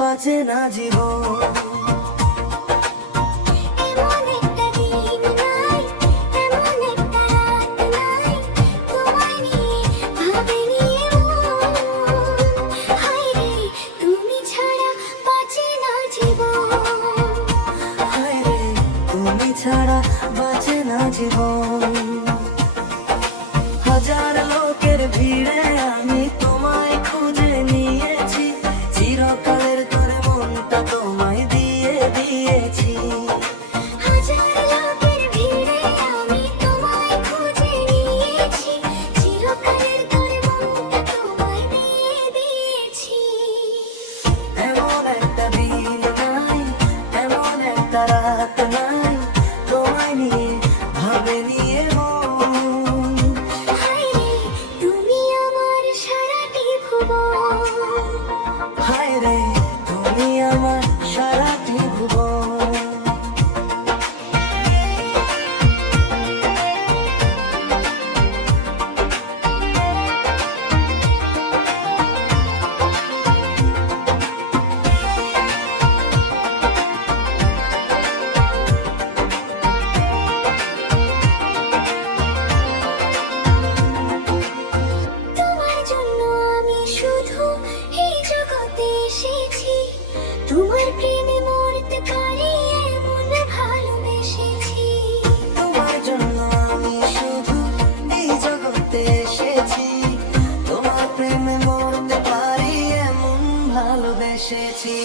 বাঁচে না জীবন। ছাড়া বাঁচে না জীবন। হাজার লোকের ভিড়ে আমি তোমায় খুঁজে নিয়েছি, চিরকালের তোরে মনটা তোমায় দিয়ে দিয়েছি। হাজার লোকের ভিড়ে আমি তোমায় খুঁজে নিয়েছি, চিরকালের তোরে মনটা তোমায় দিয়ে দিয়েছি। এমন একটা দিন নাই, এমন একটা রাত নাই, তোমায় নিয়ে ভাবেনি মন। হায়রে তুমি আমার সারাটি ভুবন, হায়রে তুমি আমার সারাটি ভুবন। তোমার জন্য আমি শুধু এই জগতে এসেছি, তোমার প্রেমে মরতে পারি এমন ভালোবেসেছি। তোমার জন্য আমি শুধু এই জগতে এসেছি, তোমার প্রেমে মরতে পারি এমন ভালোবেসেছি।